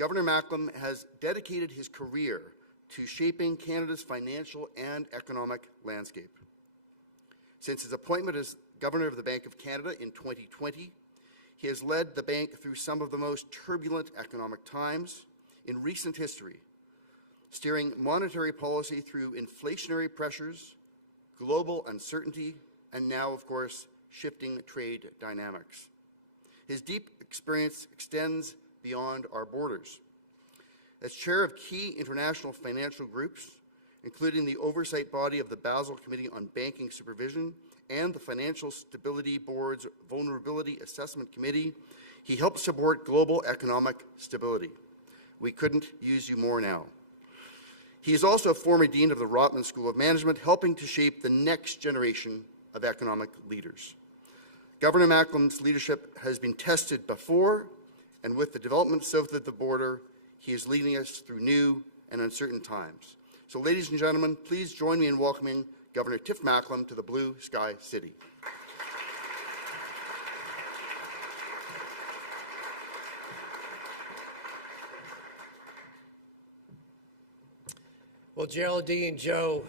Governor Macklem has dedicated his career to shaping Canada's financial and economic landscape. Since his appointment as Governor of the Bank of Canada in 2020, he has led the bank through some of the most turbulent economic times in recent history, steering monetary policy through inflationary pressures, global uncertainty, and now, of course, shifting trade dynamics. His deep experience extends beyond our borders. As chair of key international financial groups, including the oversight body of the Basel Committee on Banking Supervision and the Financial Stability Board's Vulnerability Assessment Committee, he helps support global economic stability. We couldn't use you more now. He is also a former dean of the Rotman School of Management, helping to shape the next generation of economic leaders. Governor Macklem's leadership has been tested before, and with the development south of the border, he is leading us through new and uncertain times. So, ladies and gentlemen, please join me in welcoming Governor Tiff Macklem to the Blue Sky City. Well, Geraldine, Joe,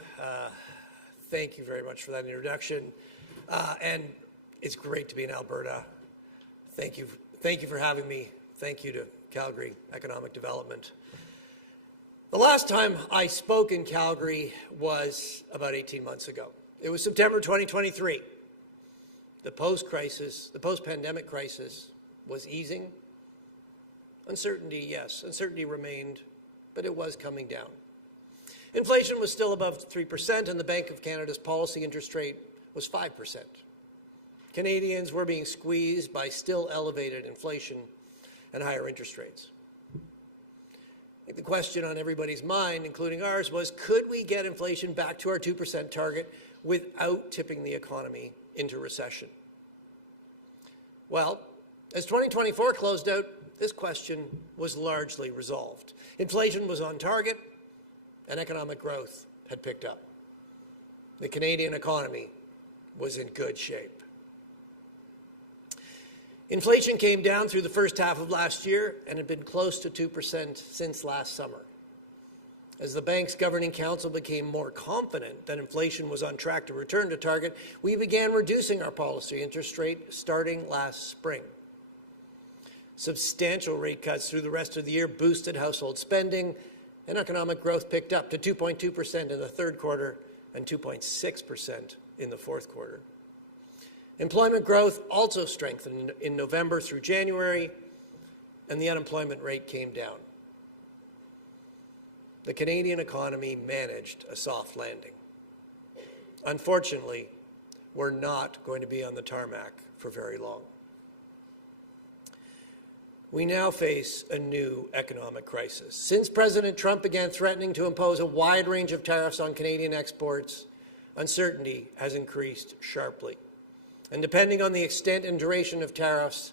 thank you very much for that introduction. And it's great to be in Alberta. Thank you for having me. Thank you to Calgary Economic Development. The last time I spoke in Calgary was about 18 months ago. It was September 2023. The post-pandemic crisis was easing. Uncertainty, yes, uncertainty remained, but it was coming down. Inflation was still above 3%, and the Bank of Canada's policy interest rate was 5%. Canadians were being squeezed by still elevated inflation and higher interest rates. I think the question on everybody's mind, including ours, was could we get inflation back to our 2% target without tipping the economy into recession? Well, as 2024 closed out, this question was largely resolved. Inflation was on target, and economic growth had picked up. The Canadian economy was in good shape. Inflation came down through the first half of last year and had been close to 2% since last summer. As the bank's governing council became more confident that inflation was on track to return to target, we began reducing our policy interest rate starting last spring. Substantial rate cuts through the rest of the year boosted household spending, and economic growth picked up to 2.2% in the third quarter and 2.6% in the fourth quarter. Employment growth also strengthened in November through January, and the unemployment rate came down. The Canadian economy managed a soft landing. Unfortunately, we're not going to be on the tarmac for very long. We now face a new economic crisis. Since President Trump began threatening to impose a wide range of tariffs on Canadian exports, uncertainty has increased sharply. And depending on the extent and duration of tariffs,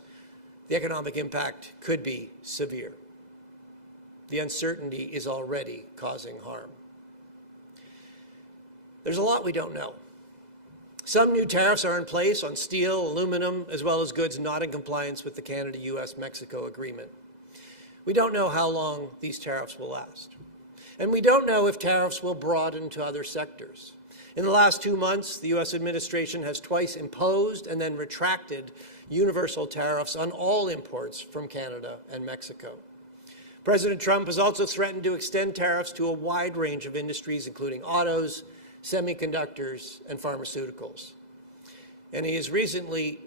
the economic impact could be severe. The uncertainty is already causing harm. There's a lot we don't know. Some new tariffs are in place on steel, aluminum, as well as goods not in compliance with the Canada-US-Mexico agreement. We don't know how long these tariffs will last. And we don't know if tariffs will broaden to other sectors. In the last 2 months, the U.S. administration has twice imposed and then retracted universal tariffs on all imports from Canada and Mexico. President Trump has also threatened to extend tariffs to a wide range of industries, including autos, semiconductors, and pharmaceuticals. And he has recently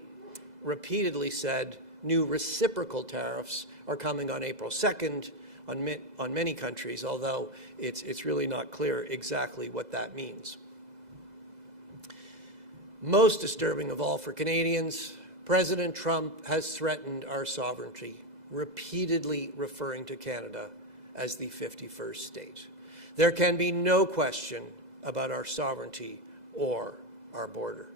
repeatedly said new reciprocal tariffs are coming on April 2nd on many countries, although it's really not clear exactly what that means. Most disturbing of all for Canadians, President Trump has threatened our sovereignty, repeatedly referring to Canada as the 51st state. There can be no question about our sovereignty or our border.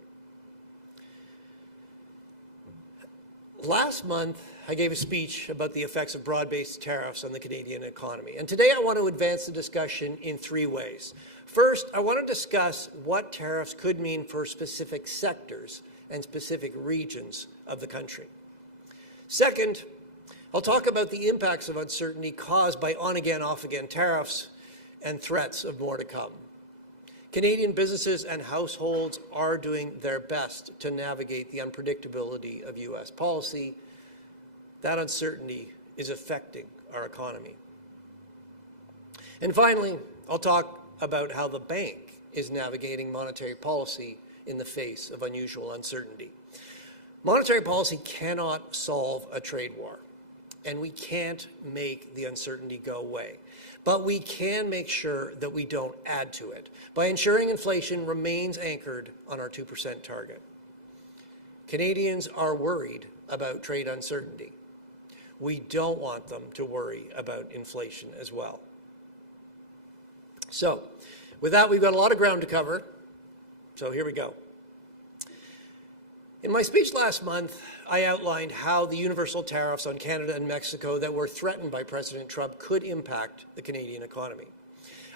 Last month, I gave a speech about the effects of broad-based tariffs on the Canadian economy. And today I want to advance the discussion in 3 ways. First, I want to discuss what tariffs could mean for specific sectors and specific regions of the country. Second, I'll talk about the impacts of uncertainty caused by on-again, off-again tariffs and threats of more to come. Canadian businesses and households are doing their best to navigate the unpredictability of U.S. policy. That uncertainty is affecting our economy. And finally, I'll talk about how the bank is navigating monetary policy in the face of unusual uncertainty. Monetary policy cannot solve a trade war, and we can't make the uncertainty go away. But we can make sure that we don't add to it by ensuring inflation remains anchored on our 2% target. Canadians are worried about trade uncertainty. We don't want them to worry about inflation as well. So, with that, we've got a lot of ground to cover. So here we go. In my speech last month, I outlined how the universal tariffs on Canada and Mexico that were threatened by President Trump could impact the Canadian economy.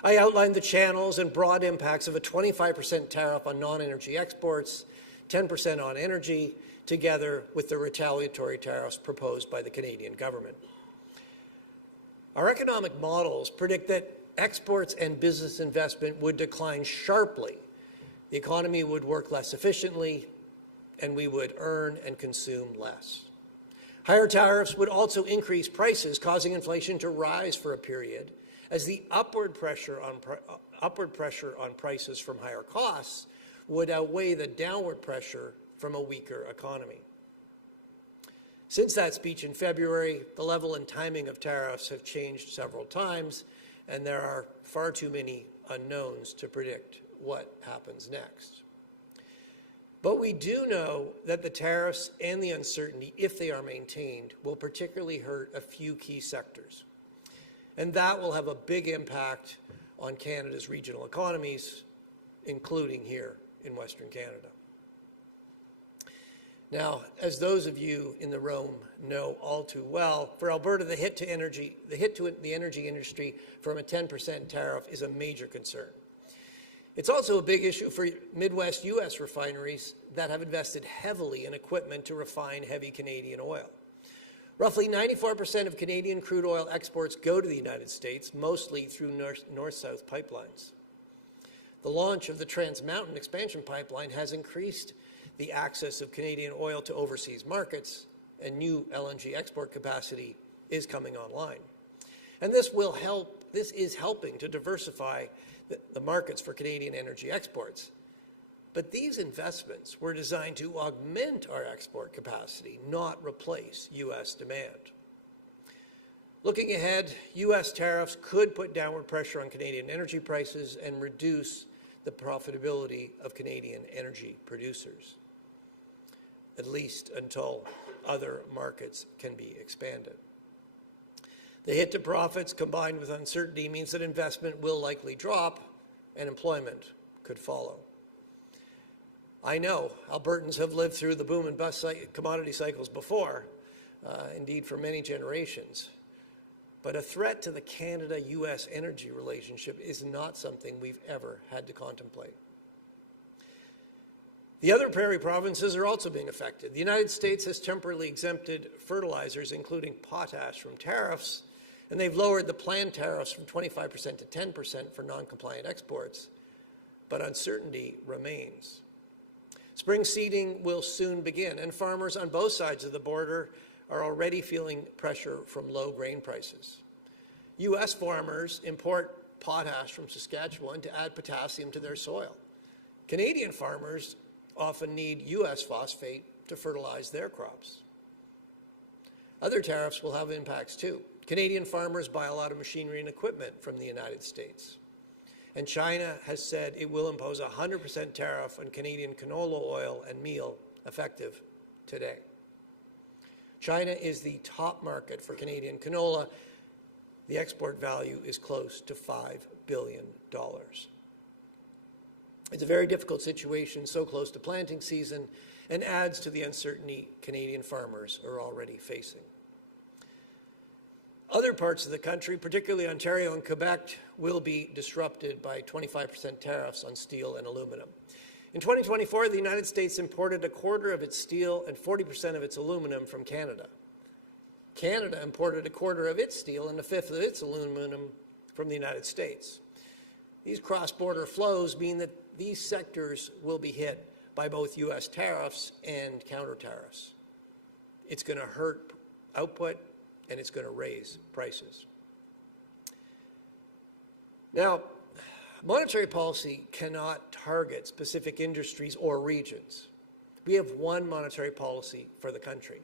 I outlined the channels and broad impacts of a 25% tariff on non-energy exports, 10% on energy, together with the retaliatory tariffs proposed by the Canadian government. Our economic models predict that exports and business investment would decline sharply. The economy would work less efficiently, and we would earn and consume less. Higher tariffs would also increase prices, causing inflation to rise for a period, as the upward pressure on prices from higher costs would outweigh the downward pressure from a weaker economy. Since that speech in February, the level and timing of tariffs have changed several times, and there are far too many unknowns to predict what happens next. But we do know that the tariffs and the uncertainty, if they are maintained, will particularly hurt a few key sectors. And that will have a big impact on Canada's regional economies, including here in Western Canada. Now, as those of you in the room know all too well, for Alberta, the hit to the energy industry from a 10% tariff is a major concern. It's also a big issue for Midwest U.S. refineries that have invested heavily in equipment to refine heavy Canadian oil. Roughly 94% of Canadian crude oil exports go to the United States, mostly through north-south pipelines. The launch of the Trans Mountain Expansion Pipeline has increased the access of Canadian oil to overseas markets, and new LNG export capacity is coming online. And this is helping to diversify the markets for Canadian energy exports. But these investments were designed to augment our export capacity, not replace U.S. demand. Looking ahead, U.S. tariffs could put downward pressure on Canadian energy prices and reduce the profitability of Canadian energy producers, at least until other markets can be expanded. The hit to profits combined with uncertainty means that investment will likely drop and employment could follow. I know Albertans have lived through the boom and bust commodity cycles before, indeed for many generations. But a threat to the Canada-U.S. energy relationship is not something we've ever had to contemplate. The other prairie provinces are also being affected. The United States has temporarily exempted fertilizers, including potash, from tariffs, and they've lowered the planned tariffs from 25% to 10% for non-compliant exports. But uncertainty remains. Spring seeding will soon begin, and farmers on both sides of the border are already feeling pressure from low grain prices. U.S. farmers import potash from Saskatchewan to add potassium to their soil. Canadian farmers often need U.S. phosphate to fertilize their crops. Other tariffs will have impacts too. Canadian farmers buy a lot of machinery and equipment from the United States. And China has said it will impose a 100% tariff on Canadian canola oil and meal effective today. China is the top market for Canadian canola. The export value is close to $5 billion. It's a very difficult situation so close to planting season and adds to the uncertainty Canadian farmers are already facing. Other parts of the country, particularly Ontario and Quebec, will be disrupted by 25% tariffs on steel and aluminum. In 2024, the United States imported a quarter of its steel and 40% of its aluminum from Canada. Canada imported a quarter of its steel and a fifth of its aluminum from the United States. These cross-border flows mean that these sectors will be hit by both U.S. tariffs and counter-tariffs. It's going to hurt output, and it's going to raise prices. Now, monetary policy cannot target specific industries or regions. We have one monetary policy for the country.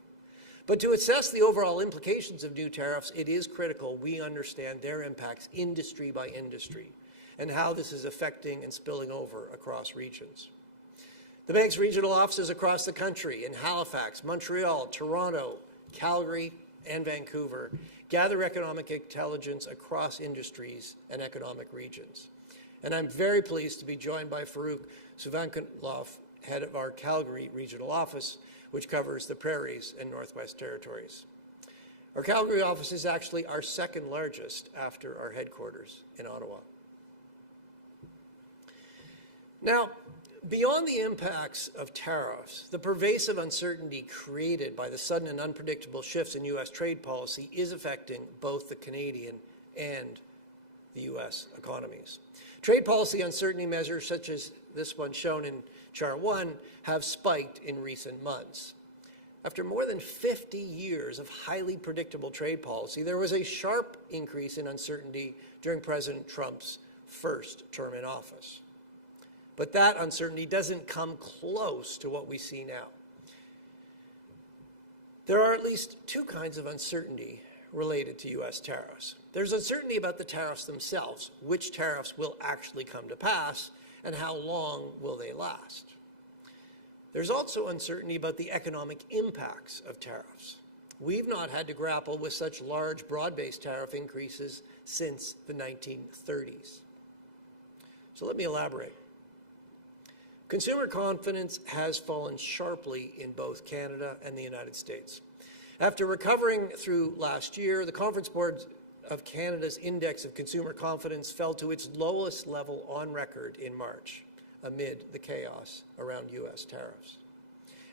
But to assess the overall implications of new tariffs, it is critical we understand their impacts industry by industry and how this is affecting and spilling over across regions. The bank's regional offices across the country in Halifax, Montreal, Toronto, Calgary, and Vancouver gather economic intelligence across industries and economic regions. And I'm very pleased to be joined by Farouk Suvankalov, head of our Calgary regional office, which covers the Prairies and Northwest Territories. Our Calgary office is actually our second largest after our headquarters in Ottawa. Now, beyond the impacts of tariffs, the pervasive uncertainty created by the sudden and unpredictable shifts in U.S. trade policy is affecting both the Canadian and the U.S. economies. Trade policy uncertainty measures such as this one shown in Chart 1 have spiked in recent months. After more than 50 years of highly predictable trade policy, there was a sharp increase in uncertainty during President Trump's first term in office. But that uncertainty doesn't come close to what we see now. There are at least two kinds of uncertainty related to U.S. tariffs. There's uncertainty about the tariffs themselves, which tariffs will actually come to pass, and how long will they last. There's also uncertainty about the economic impacts of tariffs. We've not had to grapple with such large, broad-based tariff increases since the 1930s. So let me elaborate. Consumer confidence has fallen sharply in both Canada and the United States. After recovering through last year, the Conference Board of Canada's Index of Consumer Confidence fell to its lowest level on record in March, amid the chaos around U.S. tariffs.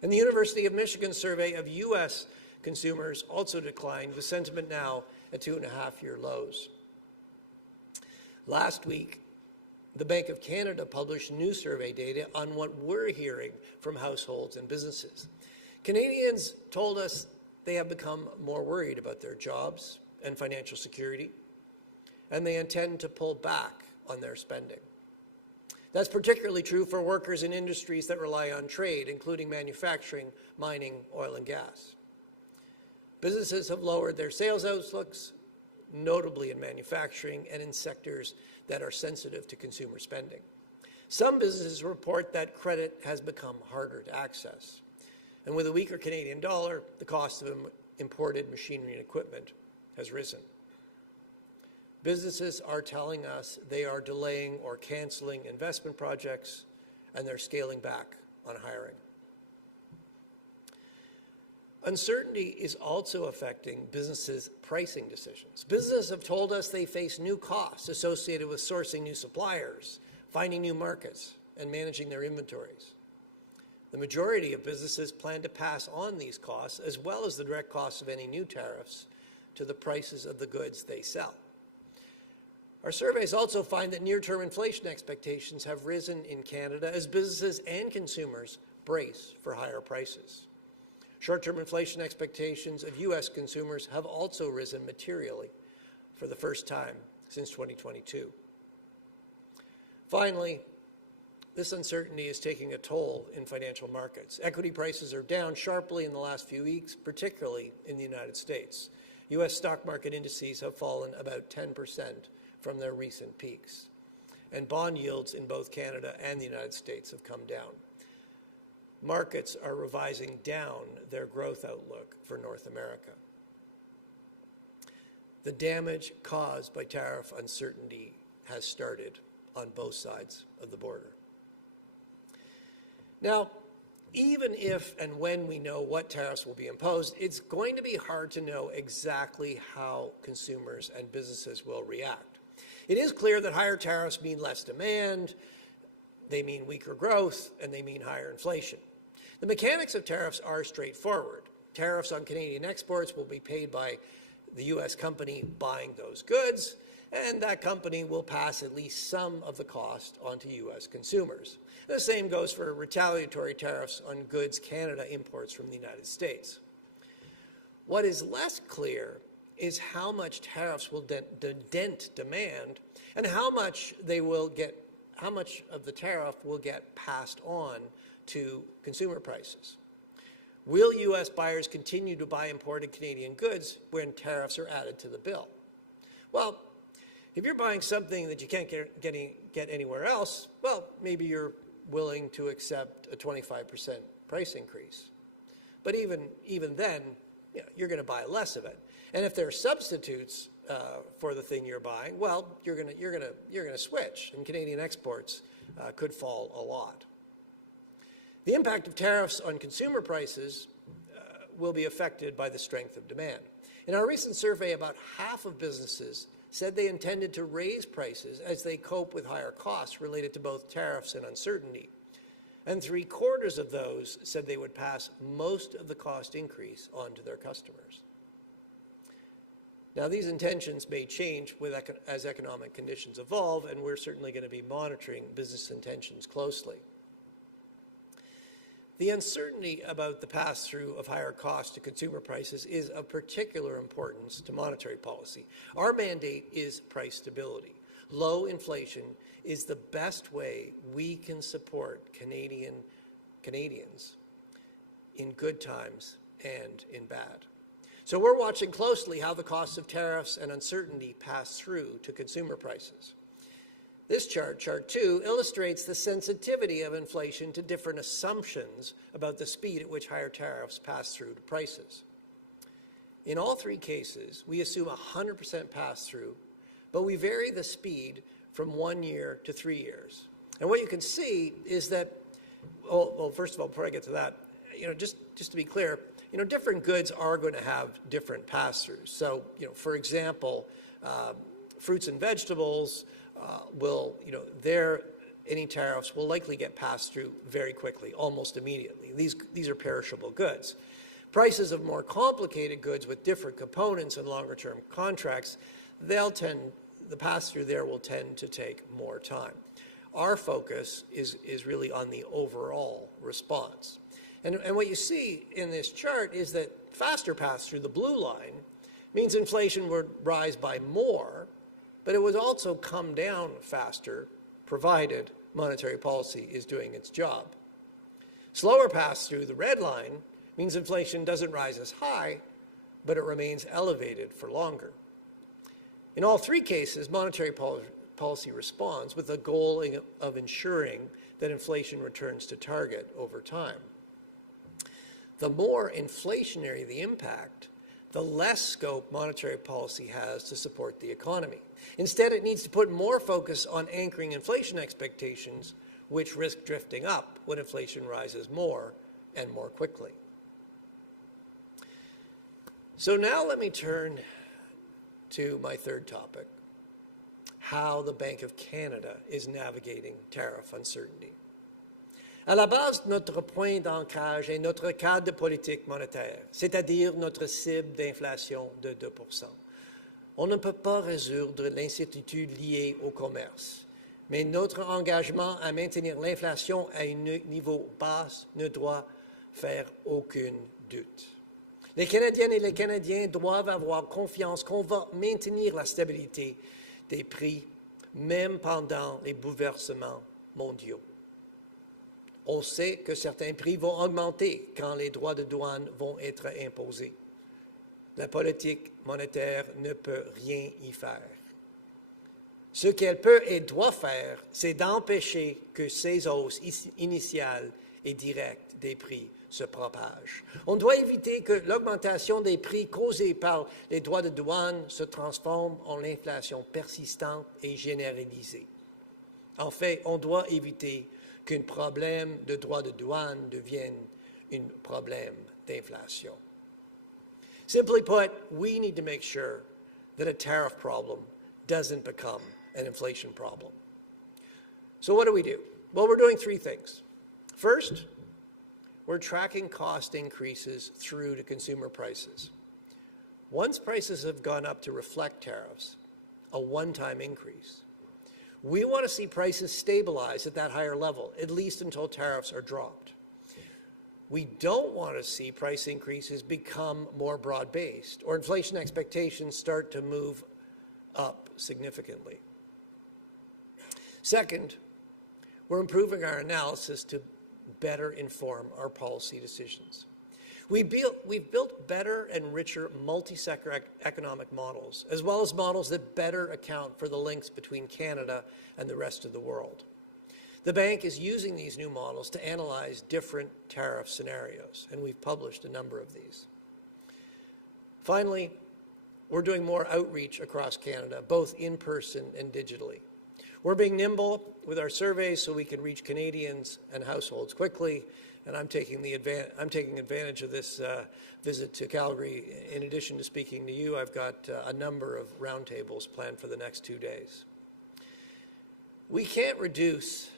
And the University of Michigan survey of U.S. consumers also declined, with sentiment now at 2.5-year lows. Last week, the Bank of Canada published new survey data on what we're hearing from households and businesses. Canadians told us they have become more worried about their jobs and financial security, and they intend to pull back on their spending. That's particularly true for workers in industries that rely on trade, including manufacturing, mining, oil, and gas. Businesses have lowered their sales outlooks, notably in manufacturing and in sectors that are sensitive to consumer spending. Some businesses report that credit has become harder to access. And with a weaker Canadian dollar, the cost of imported machinery and equipment has risen. Businesses are telling us they are delaying or canceling investment projects, and they're scaling back on hiring. Uncertainty is also affecting businesses' pricing decisions. Businesses have told us they face new costs associated with sourcing new suppliers, finding new markets, and managing their inventories. The majority of businesses plan to pass on these costs, as well as the direct costs of any new tariffs, to the prices of the goods they sell. Our surveys also find that near-term inflation expectations have risen in Canada as businesses and consumers brace for higher prices. Short-term inflation expectations of U.S. consumers have also risen materially for the first time since 2022. Finally, this uncertainty is taking a toll in financial markets. Equity prices are down sharply in the last few weeks, particularly in the United States. U.S. stock market indices have fallen about 10% from their recent peaks, and bond yields in both Canada and the United States have come down. Markets are revising down their growth outlook for North America. The damage caused by tariff uncertainty has started on both sides of the border. Now, even if and when we know what tariffs will be imposed, it's going to be hard to know exactly how consumers and businesses will react. It is clear that higher tariffs mean less demand, they mean weaker growth, and they mean higher inflation. The mechanics of tariffs are straightforward. tariffs on Canadian exports will be paid by the U.S. company buying those goods, and that company will pass at least some of the cost onto U.S. consumers. The same goes for retaliatory tariffs on goods Canada imports from the United States. What is less clear is how much tariffs will dent demand and how much of the tariff will get passed on to consumer prices. Will U.S. buyers continue to buy imported Canadian goods when tariffs are added to the bill? Well, if you're buying something that you can't get anywhere else, well, maybe you're willing to accept a 25% price increase. But even then, you're going to buy less of it. And if there are substitutes for the thing you're buying, well, you're going to switch, and Canadian exports could fall a lot. The impact of tariffs on consumer prices will be affected by the strength of demand. In our recent survey, about half of businesses said they intended to raise prices as they cope with higher costs related to both tariffs and uncertainty. And 3/4 of those said they would pass most of the cost increase on to their customers. Now, these intentions may change as economic conditions evolve, and we're certainly going to be monitoring business intentions closely. The uncertainty about the pass-through of higher costs to consumer prices is of particular importance to monetary policy. Our mandate is price stability. Low inflation is the best way we can support Canadians in good times and in bad. So we're watching closely how the costs of tariffs and uncertainty pass through to consumer prices. This chart, chart 2, illustrates the sensitivity of inflation to different assumptions about the speed at which higher tariffs pass through to prices. In all three cases, we assume 100% pass-through, but we vary the speed from 1 year to 3 years. And what you can see is that, well, first of all, before I get to that, just to be clear, different goods are going to have different pass-throughs. So, for example, fruits and vegetables any tariffs will likely get passed through very quickly, almost immediately. These are perishable goods. Prices of more complicated goods with different components and longer-term contracts, the pass-through there will tend to take more time. Our focus is really on the overall response. And what you see in this chart is that faster pass-through, the blue line, means inflation would rise by more, but it would also come down faster, provided monetary policy is doing its job. Slower pass-through, the red line, means inflation doesn't rise as high, but it remains elevated for longer. In all three cases, monetary policy responds with the goal of ensuring that inflation returns to target over time. The more inflationary the impact, the less scope monetary policy has to support the economy. Instead, it needs to put more focus on anchoring inflation expectations, which risk drifting up when inflation rises more and more quickly. So now let me turn to my third topic, how the Bank of Canada is navigating tariff uncertainty. À la base, notre point d'ancrage est notre cadre de politique monétaire, c'est-à-dire notre cible d'inflation de 2%. On ne peut pas résoudre l'incertitude liée au commerce, mais notre engagement à maintenir l'inflation à un niveau bas ne doit faire aucun doute. Les Canadiennes et les Canadiens doivent avoir confiance qu'on va maintenir la stabilité des prix, même pendant les bouleversements mondiaux. On sait que certains prix vont augmenter quand les droits de douane vont être imposés. La politique monétaire ne peut rien y faire. Ce qu'elle peut et doit faire, c'est d'empêcher que ces hausses initiales et directes des prix se propagent. On doit éviter que l'augmentation des prix causée par les droits de douane se transforme en inflation persistante et généralisée. En fait, on doit éviter qu'un problème de droits de douane devienne un problème d'inflation. Simply put, we need to make sure that a tariff problem doesn't become an inflation problem. So what do? Well, we're doing three things. First, we're tracking cost increases through to consumer prices. Once prices have gone up to reflect tariffs, a one-time increase, we want to see prices stabilize at that higher level, at least until tariffs are dropped. We don't want to see price increases become more broad-based or inflation expectations start to move up significantly. Second, we're improving our analysis to better inform our policy decisions. We've built better and richer multi-sector economic models, as well as models that better account for the links between Canada and the rest of the world. The bank is using these new models to analyze different tariff scenarios, and we've published a number of these. Finally, we're doing more outreach across Canada, both in person and digitally. We're being nimble with our surveys so we can reach Canadians and households quickly, and I'm taking advantage of this visit to Calgary. In addition to speaking to you, I've got a number of roundtables planned for the next 2 days. We can't reduce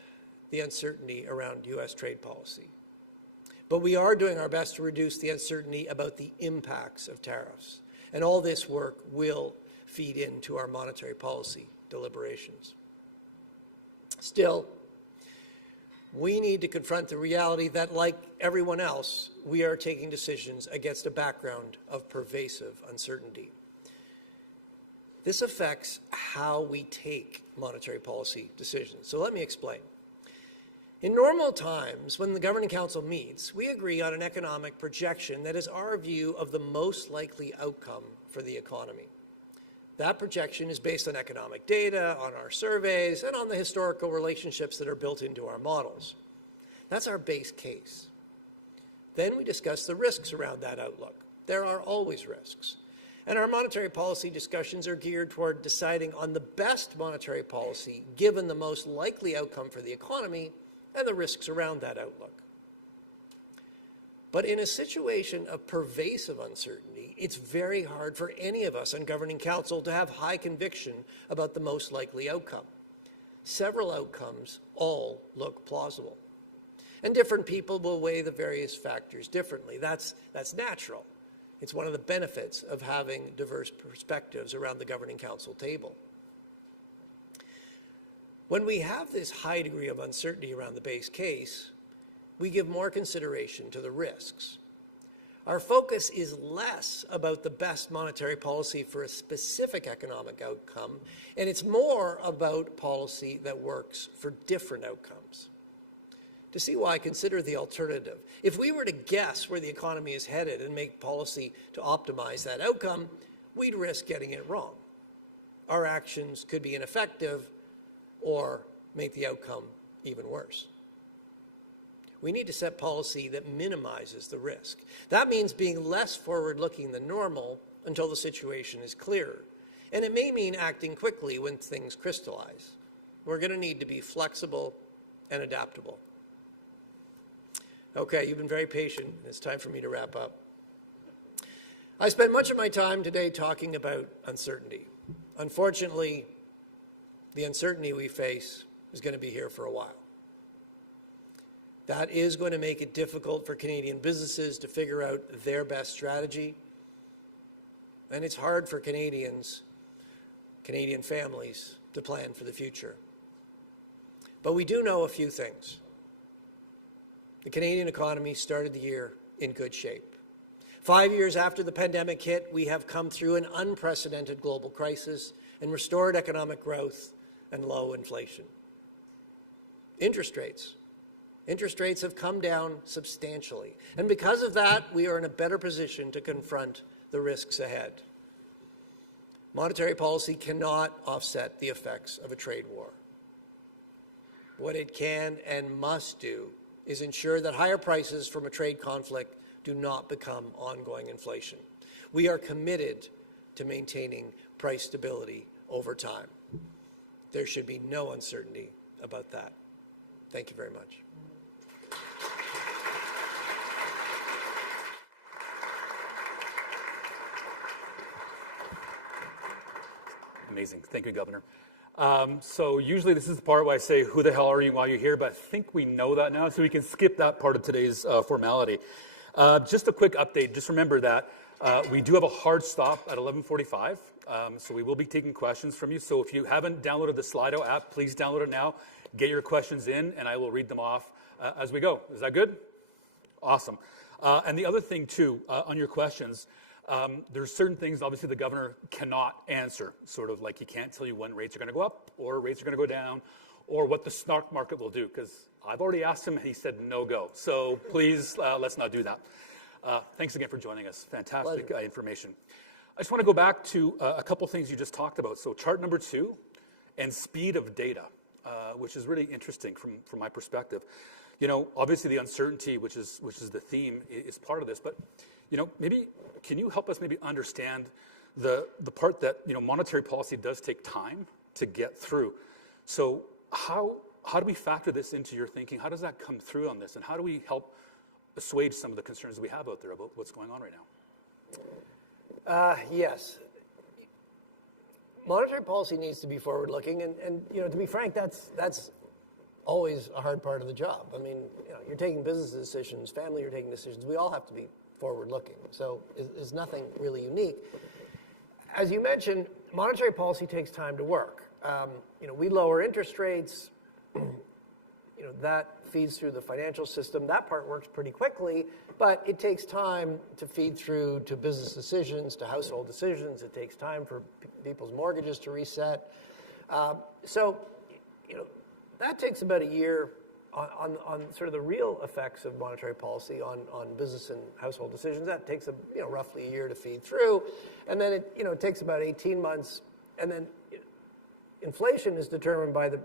the uncertainty around U.S. trade policy, but we are doing our best to reduce the uncertainty about the impacts of tariffs, and all this work will feed into our monetary policy deliberations. Still, we need to confront the reality that, like everyone else, we are taking decisions against a background of pervasive uncertainty. This affects how we take monetary policy decisions. So let me explain. In normal times, when the Governing Council meets, we agree on an economic projection that is our view of the most likely outcome for the economy. That projection is based on economic data, on our surveys, and on the historical relationships that are built into our models. That's our base case. Then we discuss the risks around that outlook. There are always risks. And our monetary policy discussions are geared toward deciding on the best monetary policy given the most likely outcome for the economy and the risks around that outlook. But in a situation of pervasive uncertainty, it's very hard for any of us on Governing Council to have high conviction about the most likely outcome. Several outcomes all look plausible. And different people will weigh the various factors differently. That's natural. It's one of the benefits of having diverse perspectives around the Governing Council table. When we have this high degree of uncertainty around the base case, we give more consideration to the risks. Our focus is less about the best monetary policy for a specific economic outcome, and it's more about policy that works for different outcomes. To see why, consider the alternative. If we were to guess where the economy is headed and make policy to optimize that outcome, we'd risk getting it wrong. Our actions could be ineffective or make the outcome even worse. We need to set policy that minimizes the risk. That means being less forward-looking than normal until the situation is clearer. And it may mean acting quickly when things crystallize. We're going to need to be flexible and adaptable. Okay, you've been very patient. It's time for me to wrap up. I spent much of my time today talking about uncertainty. Unfortunately, the uncertainty we face is going to be here for a while. That is going to make it difficult for Canadian businesses to figure out their best strategy. And it's hard for Canadian families to plan for the future. But we do know a few things. The Canadian economy started the year in good shape. 5 years after the pandemic hit, we have come through an unprecedented global crisis and restored economic growth and low inflation. Interest rates have come down substantially. And because of that, we are in a better position to confront the risks ahead. Monetary policy cannot offset the effects of a trade war. What it can and must do is ensure that higher prices from a trade conflict do not become ongoing inflation. We are committed to maintaining price stability over time. There should be no uncertainty about that. Thank you very much. Amazing. Thank you, Governor. So usually this is the part where I say, who the hell are you while you're here? But I think we know that now, so we can skip that part of today's formality. Just a quick update. Just remember that we do have a hard stop at 11:45, so we will be taking questions from you. So if you haven't downloaded the Slido app, please download it now. Get your questions in, and I will read them off as we go. Is that good? Awesome. And the other thing, too, on your questions, there's certain things, obviously, the governor cannot answer, sort of like he can't tell you when rates are going to go up or rates are going to go down or what the stock market will do, because I've already asked him and he said no go. So please, let's not do that. Thanks again for joining us. Fantastic information. I just want to go back to a couple things you just talked about. So chart number 2 and speed of data, which is really interesting from my perspective. You know, obviously the uncertainty, which is the theme, is part of this. But, you know, maybe can you help us maybe understand the part that, you know, monetary policy does take time to get through. So how do we factor this into your thinking? How does that come through on this? And how do we help assuage some of the concerns we have out there about what's going on right now? Yes. Monetary policy needs to be forward-looking, and you know, to be frank, that's always a hard part of the job. I mean, you know, you're taking business decisions, family, you're taking decisions. We all have to be forward-looking. So it's nothing really unique. As you mentioned, monetary policy takes time to work. You know, we lower interest rates. You know, that feeds through the financial system. That part works pretty quickly, but it takes time to feed through to business decisions, to household decisions. It takes time for people's mortgages to reset. So, you know, that takes about a year on sort of the real effects of monetary policy on business and household decisions. That takes roughly a year to feed through, and then it takes about 18 months, and then inflation is determined by the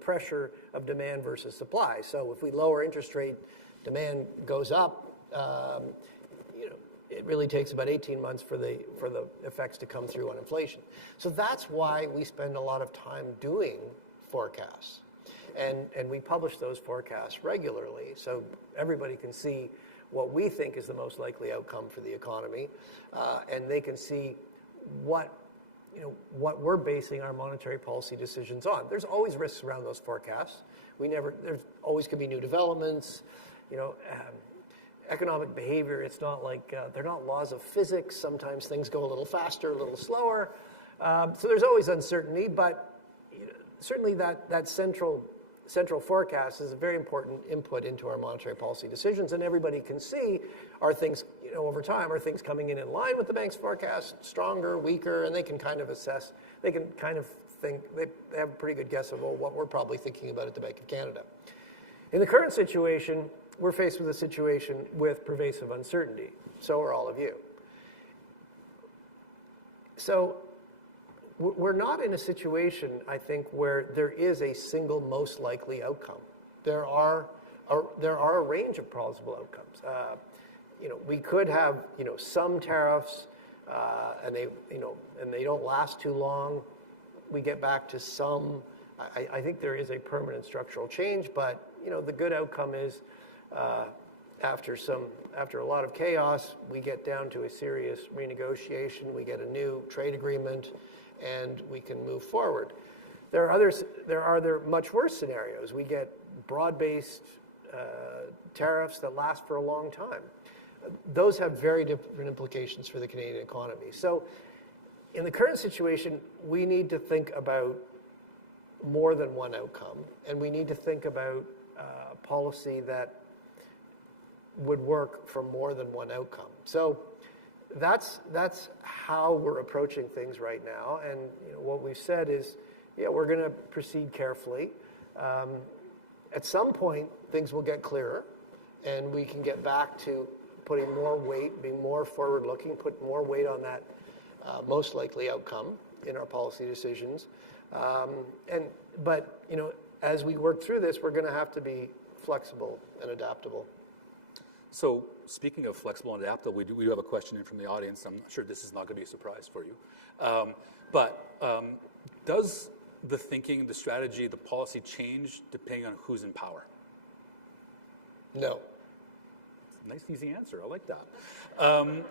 pressure of demand versus supply. So if we lower interest rate, demand goes up. It really takes about 18 months for the effects to come through on inflation. So that's why we spend a lot of time doing forecasts. And we publish those forecasts regularly, so everybody can see what we think is the most likely outcome for the economy, and they can see what we're basing our monetary policy decisions on. There's always risks around those forecasts. There's always could be new developments. Economic behavior, it's not like they're not laws of physics. Sometimes things go a little faster, a little slower. So there's always uncertainty, but certainly that central forecast is a very important input into our monetary policy decisions, and everybody can see, are things, over time, are things coming in line with the bank's forecast, stronger, weaker, and they can kind of assess, they can kind of think, they have a pretty good guess of what we're probably thinking about at the Bank of Canada. In the current situation, we're faced with a situation with pervasive uncertainty. So are all of you. So we're not in a situation, I think, where there is a single most likely outcome. There are a range of plausible outcomes. We could have, some tariffs, and they don't last too long. We get back to some. I think there is a permanent structural change, but the good outcome is after a lot of chaos, we get down to a serious renegotiation. We get a new trade agreement, and we can move forward. There are much worse scenarios. We get broad-based tariffs that last for a long time. Those have very different implications for the Canadian economy. So in the current situation, we need to think about more than one outcome, and we need to think about policy that would work for more than one outcome. So that's how we're approaching things right now. And what we've said is, we're going to proceed carefully. At some point, things will get clearer, and we can get back to putting more weight, being more forward-looking, put more weight on that most likely outcome in our policy decisions. But as we work through this, we're going to have to be flexible and adaptable. So speaking of flexible and adaptable, we do have a question in from the audience. I'm sure this is not going to be a surprise for you. But does the thinking, the strategy, the policy change depending on who's in power? No. Nice, easy answer. I like that.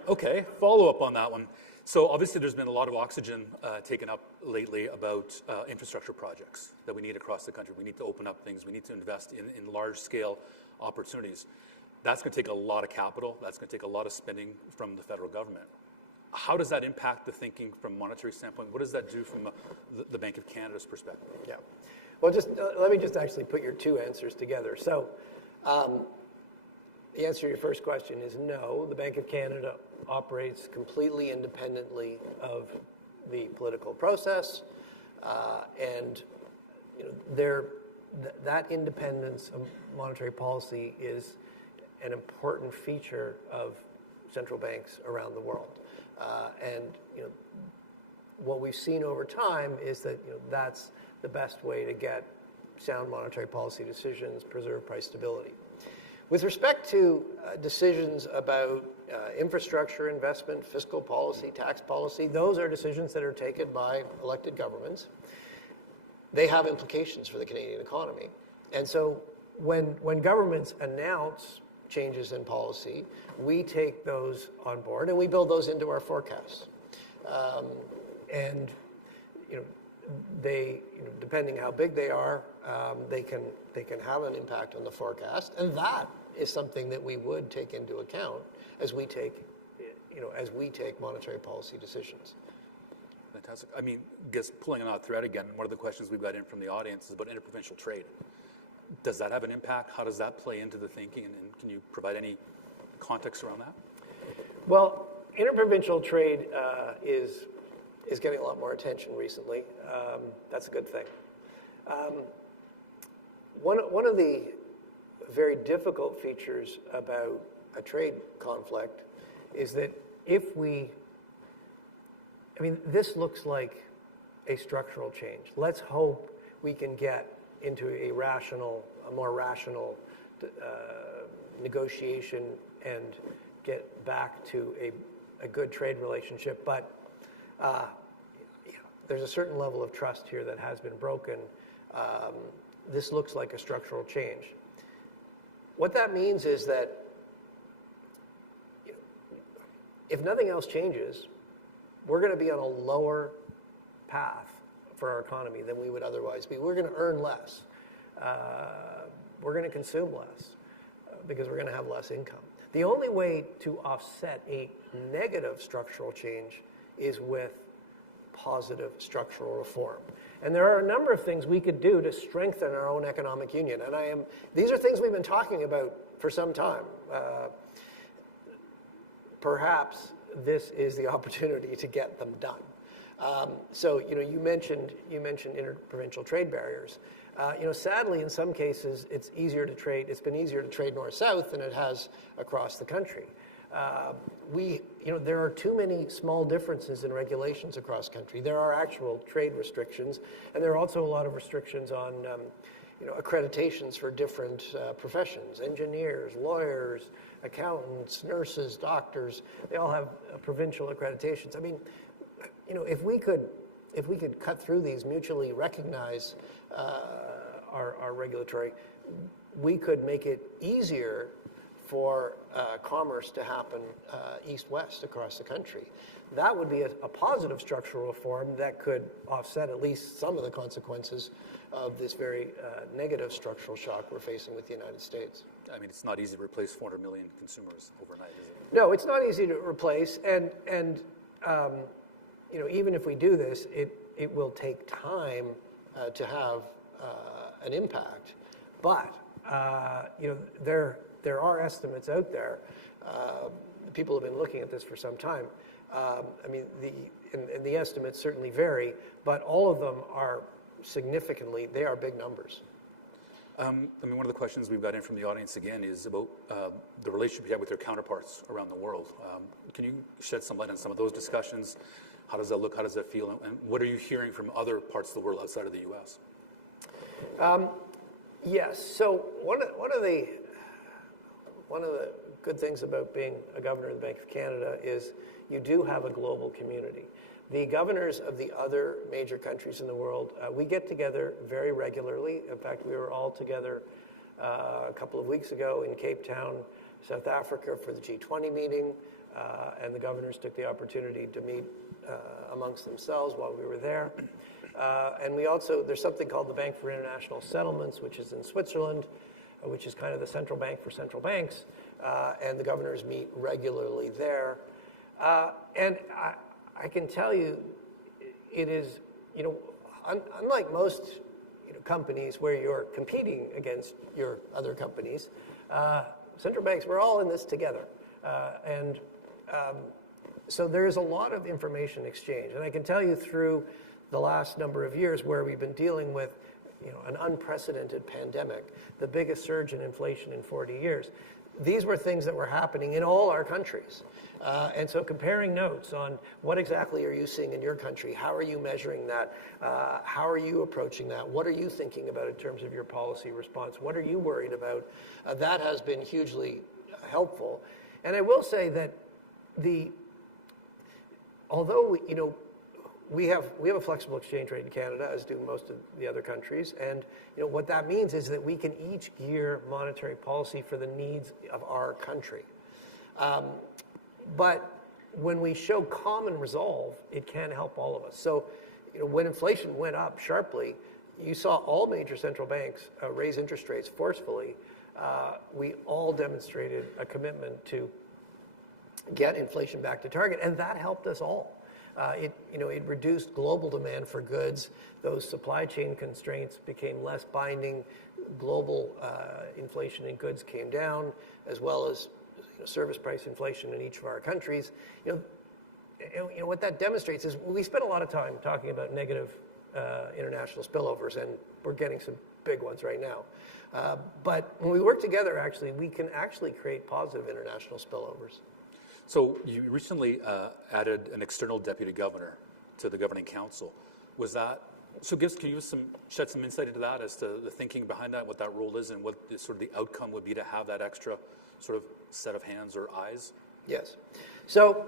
Okay, follow up on that one. So obviously there's been a lot of oxygen taken up lately about infrastructure projects that we need across the country. We need to open up things. We need to invest in large-scale opportunities. That's going to take a lot of capital. That's going to take a lot of spending from the federal government. How does that impact the thinking from a monetary standpoint? What does that do from the Bank of Canada's perspective? Yeah. Well, just let me just actually put your two answers together. So the answer to your first question is no. The Bank of Canada operates completely independently of the political process, and that independence of monetary policy is an important feature of central banks around the world. And what we've seen over time is that that's the best way to get sound monetary policy decisions, preserve price stability. With respect to decisions about infrastructure investment, fiscal policy, tax policy, those are decisions that are taken by elected governments. They have implications for the Canadian economy. And so when governments announce changes in policy, we take those on board and we build those into our forecasts. And they, depending how big they are, they can have an impact on the forecast, and that is something that we would take into account as we take monetary policy decisions. Fantastic. I mean, guess pulling on that thread again, one of the questions we've got in from the audience is about interprovincial trade. Does that have an impact? How does that play into the thinking? And can you provide any context around that? Well, interprovincial trade is getting a lot more attention recently. That's a good thing. One of the very difficult features about a trade conflict is that this looks like a structural change. Let's hope we can get into a more rational negotiation and get back to a good trade relationship. But there's a certain level of trust here that has been broken. This looks like a structural change. What that means is that if nothing else changes, we're going to be on a lower path for our economy than we would otherwise be. We're going to earn less. We're going to consume less because we're going to have less income. The only way to offset a negative structural change is with positive structural reform. And there are a number of things we could do to strengthen our own economic union. And these are things we've been talking about for some time. Perhaps this is the opportunity to get them done. So you mentioned interprovincial trade barriers. Sadly, in some cases, it's been easier to trade north-south than it has across the country. There are too many small differences in regulations across country. There are actual trade restrictions, and there are also a lot of restrictions on accreditations for different professions: engineers, lawyers, accountants, nurses, doctors. They all have provincial accreditations. I mean, if we could cut through these, mutually recognize our regulatory, we could make it easier for commerce to happen east-west across the country. That would be a positive structural reform that could offset at least some of the consequences of this very negative structural shock we're facing with the United States. I mean, it's not easy to replace 400 million consumers overnight, is it? No, it's not easy to replace, and even if we do this, it will take time to have an impact. But there are estimates out there. People have been looking at this for some time. The estimates certainly vary, but all of them are they are big numbers. One of the questions we've got in from the audience again is about the relationship you have with your counterparts around the world. Can you shed some light on some of those discussions? How does that look? How does that feel? And what are you hearing from other parts of the world outside of the U.S.? Yes. So one of the good things about being a governor of the Bank of Canada is you do have a global community. The governors of the other major countries in the world, we get together very regularly. In fact, we were all together a couple of weeks ago in Cape Town, South Africa, for the G20 meeting. and the governors took the opportunity to meet amongst themselves while we were there. And we also, there's something called the Bank for International Settlements, which is in Switzerland, which is kind of the central bank for central banks, and the governors meet regularly there. And I can tell you, it is, unlike most companies where you're competing against your other companies, central banks, we're all in this together. So there's a lot of information exchange. And I can tell you through the last number of years where we've been dealing with an unprecedented pandemic, the biggest surge in inflation in 40 years. These were things that were happening in all our countries. And so comparing notes on what exactly are you seeing in your country, how are you measuring that, how are you approaching that, what are you thinking about in terms of your policy response, what are you worried about, that has been hugely helpful. And I will say that although we have a flexible exchange rate in Canada, as do most of the other countries, and what that means is that we can each gear monetary policy for the needs of our country. But when we show common resolve, it can help all of us. So, when inflation went up sharply, you saw all major central banks raise interest rates forcefully. We all demonstrated a commitment to get inflation back to target, and that helped us all. It reduced global demand for goods. Those supply chain constraints became less binding. Global inflation in goods came down, as well as service price inflation in each of our countries. What that demonstrates is we spent a lot of time talking about negative international spillovers, and we're getting some big ones right now. But when we work together, actually, we can actually create positive international spillovers. So you recently added an external deputy governor to the governing council. Was that, so can you shed some insight into that as to the thinking behind that, what that role is, and what sort of the outcome would be to have that extra sort of set of hands or eyes? Yes. So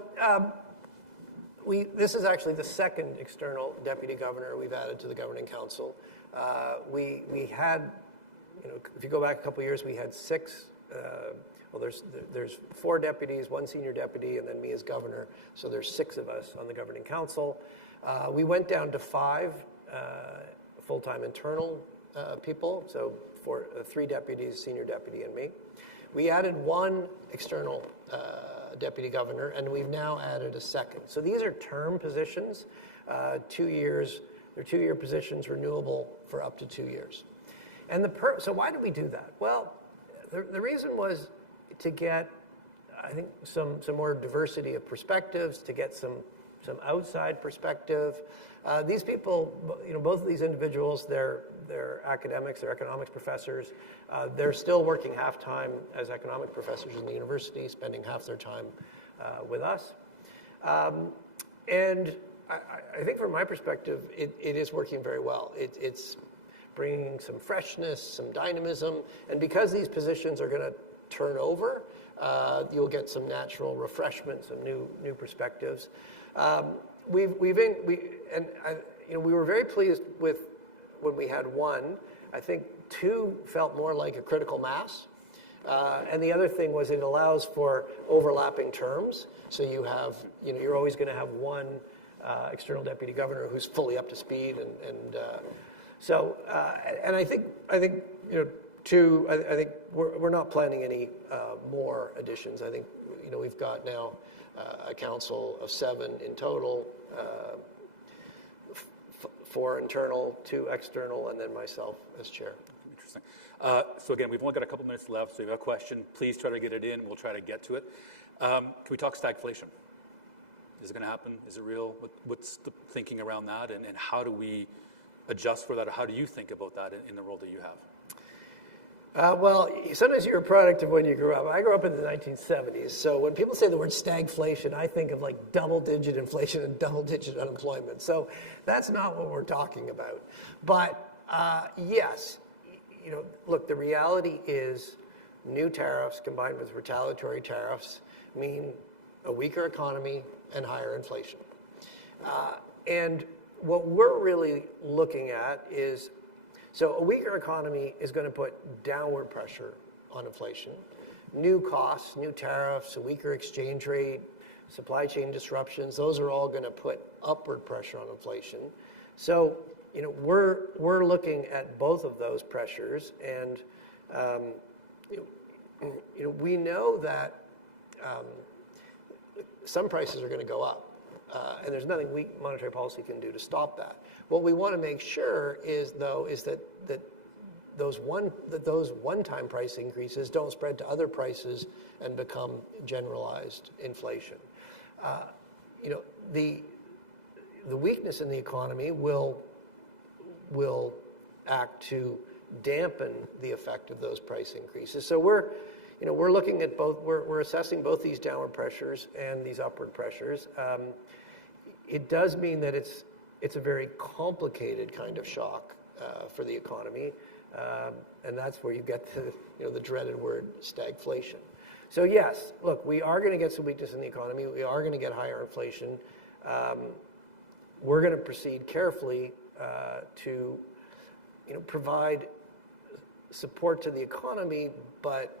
this is actually the second external deputy governor we've added to the governing council. We had, if you go back a couple of years, we had six. Well, there's four deputies, one senior deputy, and then me as governor. So there's six of us on the governing council. We went down to five full-time internal people, so three deputies, senior deputy, and me. We added one external deputy governor, and we've now added a second. So these are term positions, 2 years. They're 2-year positions, renewable for up to 2 years. And so why did we do that? Well, the reason was to get, I think, some more diversity of perspectives, to get some outside perspective. These people, both of these individuals, they're academics, they're economics professors. They're still working half-time as economic professors in the university, spending half their time with us. And I think from my perspective, it is working very well. It's bringing some freshness, some dynamism, and because these positions are going to turn over, you'll get some natural refreshment, some new perspectives. We were very pleased with when we had one. I think two felt more like a critical mass, and the other thing was it allows for overlapping terms. So you have, you're always going to have one external deputy governor who's fully up to speed, and I think two. I think we're not planning any more additions. I think we've got now a council of 7 in total, 4 internal, 2 external, and then myself as chair. Interesting. So again, we've only got a couple minutes left, so if you have a question, please try to get it in. We'll try to get to it. Can we talk stagflation? Is it going to happen? Is it real? What's the thinking around that, and how do we adjust for that, or how do you think about that in the role that you have? Well, sometimes you're a product of when you grew up. I grew up in the 1970s, so when people say the word stagflation, I think of like double-digit inflation and double-digit unemployment. So that's not what we're talking about. But yes, look, the reality is new tariffs combined with retaliatory tariffs mean a weaker economy and higher inflation. And what we're really looking at is, so a weaker economy is going to put downward pressure on inflation. New costs, new tariffs, a weaker exchange rate, supply chain disruptions. Those are all going to put upward pressure on inflation. So, we're looking at both of those pressures, and we know that some prices are going to go up, and there's nothing monetary policy can do to stop that. What we want to make sure is that those one-time price increases don't spread to other prices and become generalized inflation. The weakness in the economy will act to dampen the effect of those price increases. So we're looking at both. We're assessing both these downward pressures and these upward pressures. It does mean that it's a very complicated kind of shock for the economy, and that's where you get the dreaded word stagflation. So yes, look, we are going to get some weakness in the economy. We are going to get higher inflation. We're going to proceed carefully to provide support to the economy, but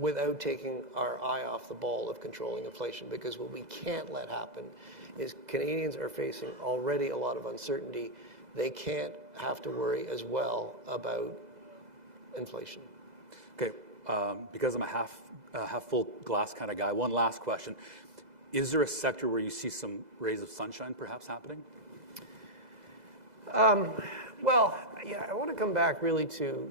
without taking our eye off the ball of controlling inflation, because what we can't let happen is Canadians are facing already a lot of uncertainty. They can't have to worry as well about inflation. Okay, because I'm a half full glass kind of guy, one last question. Is there a sector where you see some rays of sunshine perhaps happening? Well, yeah, I want to come back really to,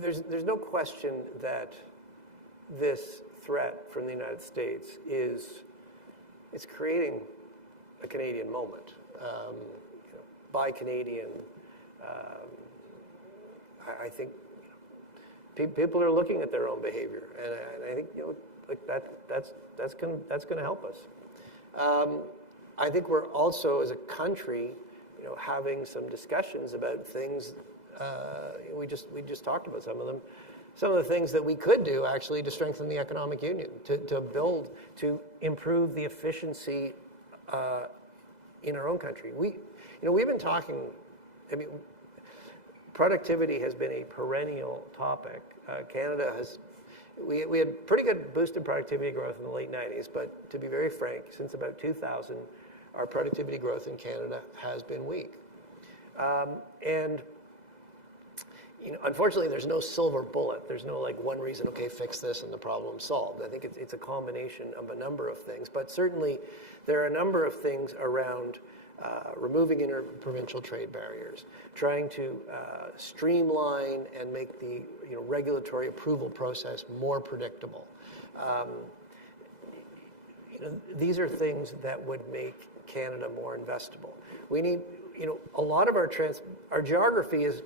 there's no question that this threat from the United States it's creating a Canadian moment. By Canadian, I think people are looking at their own behavior, and I think that's going to help us. I think we're also, as a country, having some discussions about things. We just talked about some of them. Some of the things that we could do actually to strengthen the economic union, to improve the efficiency in our own country. We've been talking. I mean, productivity has been a perennial topic. Canada has. We had pretty good boosted productivity growth in the late 90s, but to be very frank, since about 2000, our productivity growth in Canada has been weak. And unfortunately, there's no silver bullet. There's no one reason, okay, fix this and the problem's solved. I think it's a combination of a number of things, but certainly there are a number of things around removing interprovincial trade barriers, trying to streamline and make the regulatory approval process more predictable. These are things that would make Canada more investable. We need, a lot of our geography is,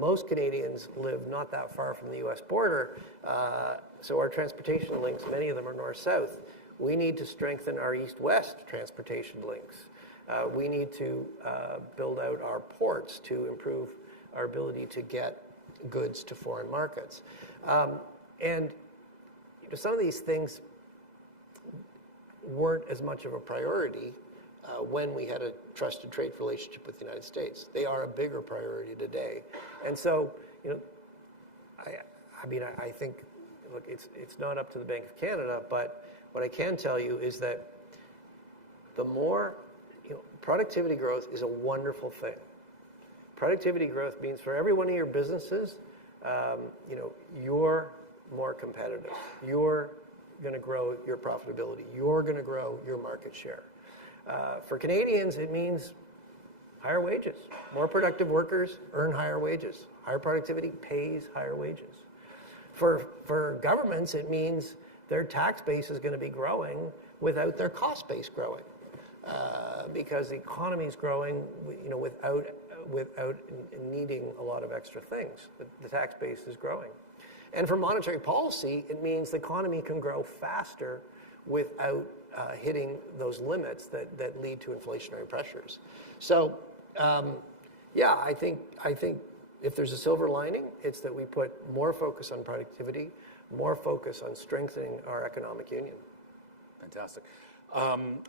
most Canadians live not that far from the U.S. border, so our transportation links, many of them are north-south. We need to strengthen our east-west transportation links. We need to build out our ports to improve our ability to get goods to foreign markets. And some of these things weren't as much of a priority when we had a trusted trade relationship with the United States. They are a bigger priority today. And so, I think, look, it's not up to the Bank of Canada, but what I can tell you is that the more, productivity growth is a wonderful thing. Productivity growth means for every one of your businesses, you're more competitive. You're going to grow your profitability. You're going to grow your market share. For Canadians, it means higher wages. More productive workers earn higher wages. Higher productivity pays higher wages. For governments, it means their tax base is going to be growing without their cost base growing, because the economy is growing, without needing a lot of extra things. The tax base is growing. And for monetary policy, it means the economy can grow faster without hitting those limits that lead to inflationary pressures. So, I think if there's a silver lining, it's that we put more focus on productivity, more focus on strengthening our economic union. Fantastic.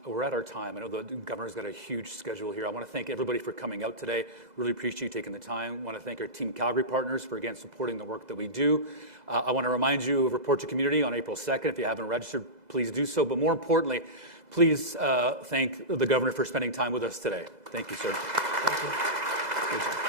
We're at our time. I know the governor's got a huge schedule here. I want to thank everybody for coming out today. Really appreciate you taking the time. I want to thank our Team Calgary partners for, again, supporting the work that we do. I want to remind you of Report to Community on April 2nd. If you haven't registered, please do so. But more importantly, please thank the governor for spending time with us today. Thank you, sir. Thank you. Good job.